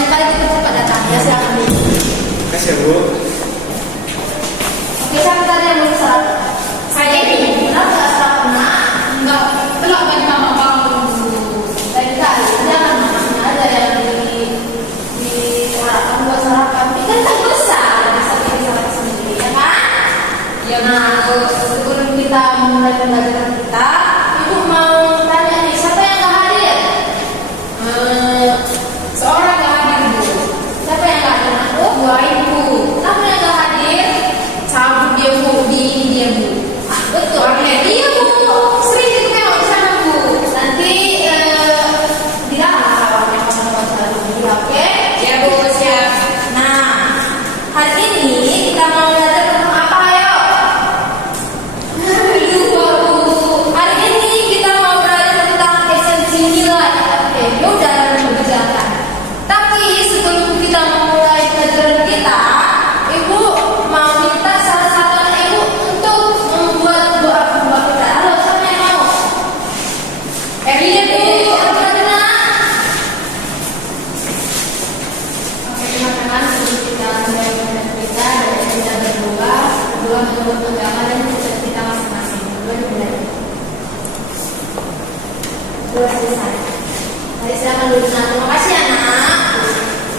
lain kali kita cepat datang ya, silakan Bu. Kasih ya Bu. Oke, siapa tadi yang mau salat? Saya ini, kenapa nggak salat? Enggak, belum kan mama bangun dulu. Lain kali, jangan mamanya ada yang di sarapan buat sarapan. Ini kan besar, bisa kita salat sendiri, ya kan? Ya, nah, sebelum kita mulai pembelajaran kita, Ibu mau tanya nih, siapa yang nggak hadir? Seorang nggak hadir Bu. Siapa yang nggak hadir? Oh, Bu Ibu. Kenapa yang nggak hadir? Cabut dia Bu, di dia Bu. Ah, betul. Iya Bu. Sering itu memang di sana Bu. Nanti di dalam yang mau selalu. Oke? Ya Bu, siap. Nah, hari ini kita mau belajar tentang apa ayo? Hari ini kita mau belajar tentang esensi nilai. Oke, yaudah kebijakan. Tapi sebelum kita memulai pelajaran kita, Ibu mau minta salah satu anak Ibu untuk membuat doa pembuka kita. Halo, siapa yang mau? Erlina Bu, Erlina. Oke, teman-teman, sebelum kita mulai pelajaran kita, kita berdoa menurut agama dan kita masing-masing. Doa selesai. Mari silakan duduk. Nah, terima kasih anak.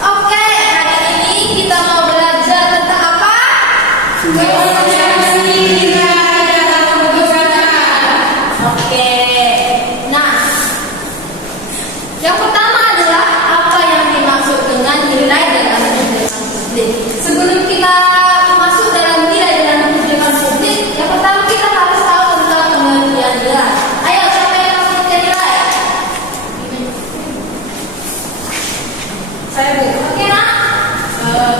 Oke, hari ini kita mau belajar tentang apa? Esensi nilai dalam kebijakan. Oke. Nah, yang pertama adalah apa yang dimaksud dengan nilai dalam kebijakan publik. Sebelum kita masuk dalam nilai dalam kebijakan publik, yang pertama kita harus tahu tentang pengertian nilai. Ayo, siapa yang tahu pengertian nilai? Saya Bu. Oke nak.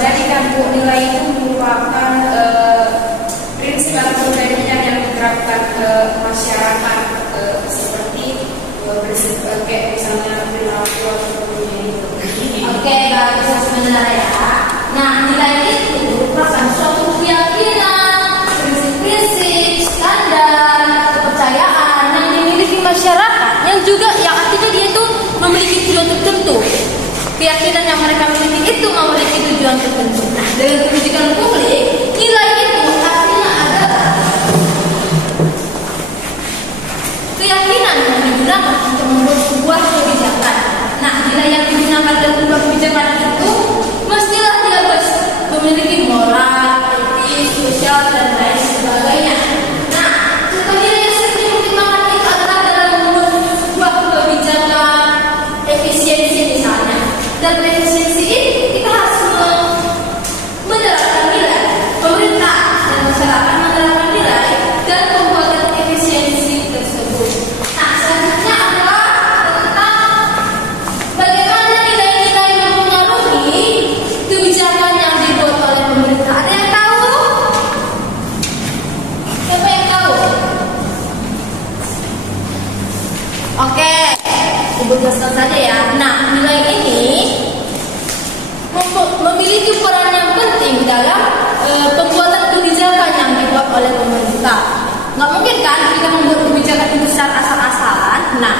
Jadi kan Bu, nilai itu merupakan prinsip atau budaya yang diterapkan ke masyarakat seperti prinsip kayak misalnya perilaku atau sebagainya itu. Oke, bagus sebenarnya ya. Nah, nilai itu merupakan suatu keyakinan, prinsip-prinsip, standar, kepercayaan yang dimiliki masyarakat, yang juga yang artinya dia itu memiliki tujuan tertentu. Keyakinan yang mereka miliki itu memiliki tujuan tertentu. Nah, dalam kebijakan publik, nilai itu artinya adalah keyakinan yang digunakan untuk membuat sebuah kebijakan. Nah, nilai yang digunakan dalam sebuah kebijakan itu mestilah dia memiliki moral, etis, sosial, dan lain sebagainya. Nah, contoh nilai yang sering dipertimbangkan itu adalah dalam membuat sebuah kebijakan efisiensi misalnya. Dan efisiensi ini kita harus menerapkan nilai. Pemerintah dan masyarakat menerapkan nilai dan pembuatan efisiensi tersebut. Nah, selanjutnya adalah tentang bagaimana nilai-nilai mempengaruhi kebijakan yang dibuat oleh pemerintah. Ada yang tahu? Siapa yang tahu? Oke, Ibu jelaskan saja ya. Nah, nilai ini memiliki peran yang penting dalam pembuatan kebijakan yang dibuat oleh pemerintah. Nggak mungkin kan kita membuat kebijakan itu secara asal-asalan. Nah,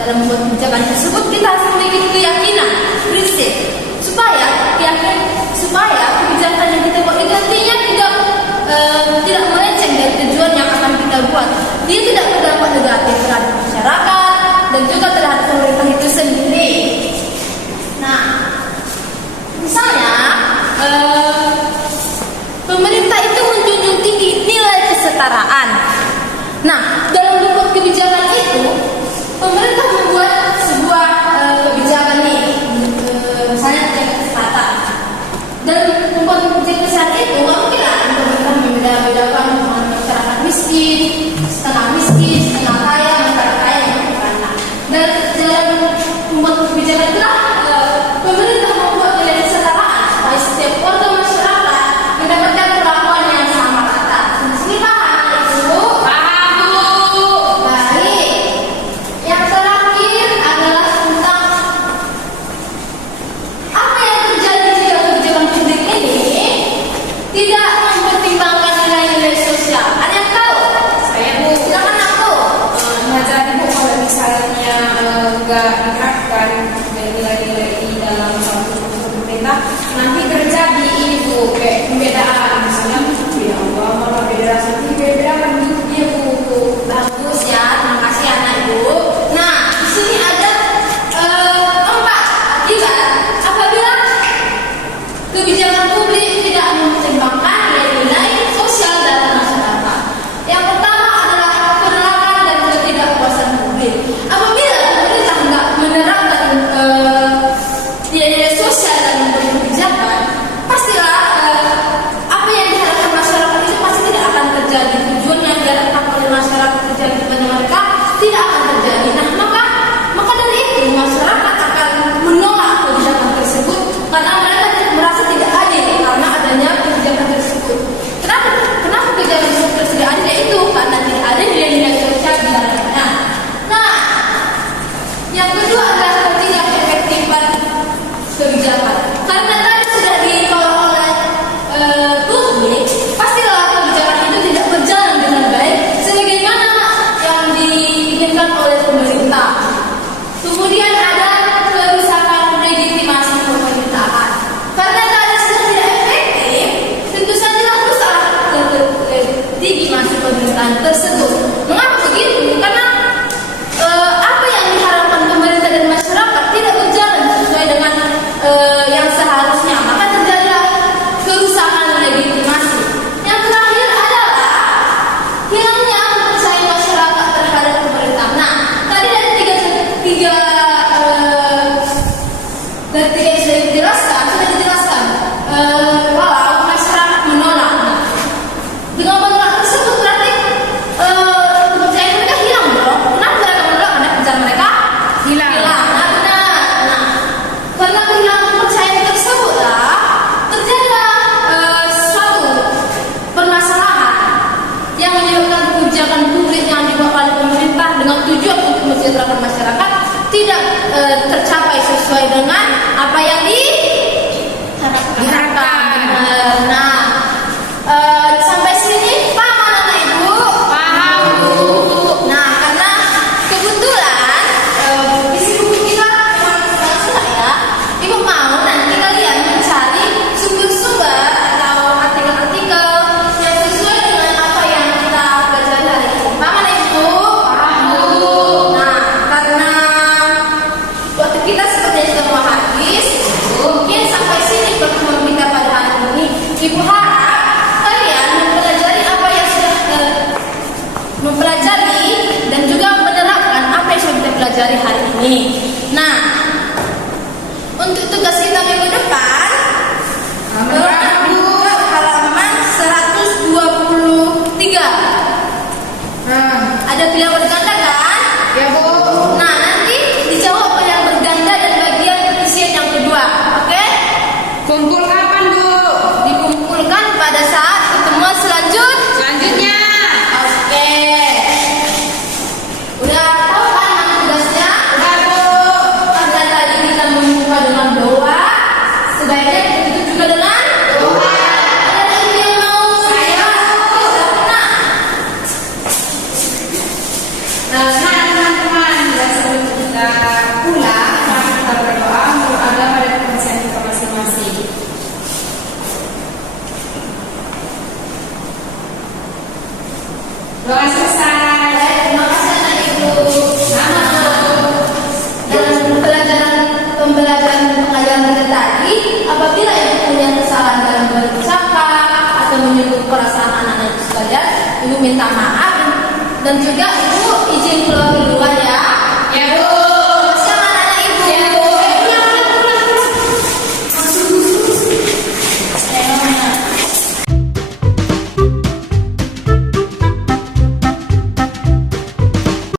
dalam membuat kebijakan tersebut kita harus memiliki keyakinan, prinsip supaya kebijakan yang kita buat itu nantinya tidak melenceng dari tujuan yang akan kita buat. Dia tidak berdampak negatif terhadap masyarakat dan juga terhadap pemerintah itu sendiri. Nah, misalnya pemerintah itu menjunjung tinggi nilai kesetaraan. Nah, dalam membuat kebijakan itu, pemerintah membuat sebuah kebijakan nih, misalnya tentang kesehatan. Dan membuat kebijakan itu nggak mungkin lah pemerintah membeda-bedakan masyarakat miskin, setengah kaya, masyarakat kaya, masyarakat kaya. Dan dalam membuat kebijakan itulah pemerintah membuat nilai kesetaraan supaya setiap warga masyarakat mendapatkan perlakuan yang sama rata. Ini paham Ibu? Paham Bu. Baik. Yang terakhir adalah tentang apa yang terjadi jika kebijakan publik ini pemerintah, nanti terjadi ini Bu, kayak pembedaan misalnya, ya Allah malah beda rasa, beda bentuknya Bu. Bagus ya, terima kasih anak ibu. Nah, di sini ada 4 akibat apabila kebijakan publik tidak mempertimbangkan nilai-nilai sosial dalam masyarakat. Yang pertama adalah penolakan dan ketidakpuasan publik. Apabila pemerintah tidak menerapkan nilai-nilai sosial dalam kebijakan, pastilah apa yang diharapkan masyarakat itu pasti tidak akan terjadi. Tujuan yang diharapkan oleh masyarakat terjadi kepada mereka tidak akan terjadi. Nah, maka dari itu masyarakat akan menolak kebijakan tersebut karena mereka merasa tidak adil karena adanya kebijakan tersebut. Kenapa kebijakan tersebut tidak adil? Yaitu karena tidak ada nilai-nilai sosial di dalamnya. Nah, yang kedua adalah ketidakefektifan kebijakan. Karena tadi sudah ditolak oleh publik, pastilah kebijakan itu tidak berjalan dengan baik sebagaimana yang diinginkan oleh pemerintah. Kemudian ada kerusakan legitimasi pemerintahan. Karena tadi sudah tidak efektif, tentu saja rusak legitimasi pemerintahan tersebut. Mengapa begitu? Karena apa yang diharapkan pemerintah dan masyarakat tidak berjalan sesuai dengan yang seharusnya, maka terjadilah kerusakan legitimasi. Yang terakhir adalah hilangnya kepercayaan masyarakat terhadap pemerintah. Nah, tadi dari tiga yang sudah dijelaskan, walau masyarakat menolak. Dengan menolak tersebut berarti kepercayaan mereka hilang dong. Kenapa mereka menolak? Karena kepercayaan mereka Hilang. Nah, benar. Nah, karena kehilangan kepercayaan tersebut terjadilah suatu permasalahan yang menyebabkan kebijakan publik yang dibuat oleh pemerintah dengan tujuan untuk mensejahterakan masyarakat tidak tercapai sesuai dengan apa yang diharapkan. Nah, sampai sini paham anak ibu? Paham Bu. Nah, karena kebetulan isi buku kita memang susah ya. Ibu mau nanti kalian mencari sumber-sumber atau artikel-artikel yang sesuai dengan apa yang kita pelajari hari ini. Paham anak ibu? Paham Bu. Nah, karena waktu kita sepertinya sudah mau habis, mungkin sampai sini pertemuan kita pada hari ini. Ibu harap kalian mempelajari apa yang sudah mempelajari dan juga menerapkan apa yang sudah kita pelajari hari ini. Nah, untuk tugas kita minggu depan, halaman 123. Ada pilihan berganda kan? Ya Bu. Nah, nanti dijawab pilihan berganda dan bagian isian yang kedua. Oke? Kumpul kapan Bu? Dikumpulkan pada saat pertemuan Selanjutnya. Oke. Udah tahu kan mana tugasnya? Udah Bu. Karena tadi kita membuka dengan doa, sebaiknya begitu juga dengan doa. Ada lagi yang mau? Saya. Nah, Nah teman-teman, dan sebelum kita pulang, mari kita berdoa menurut agama dan kepercayaan kita masing-masing. Doa selesai. terima kasih anak ibu. Sama. Dalam pembelajaran kita tadi, apabila ibu punya kesalahan dalam berucapkan atau menyinggung perasaan anak-anak sekalian, ibu minta maaf dan juga ibu izin keluar duluan ya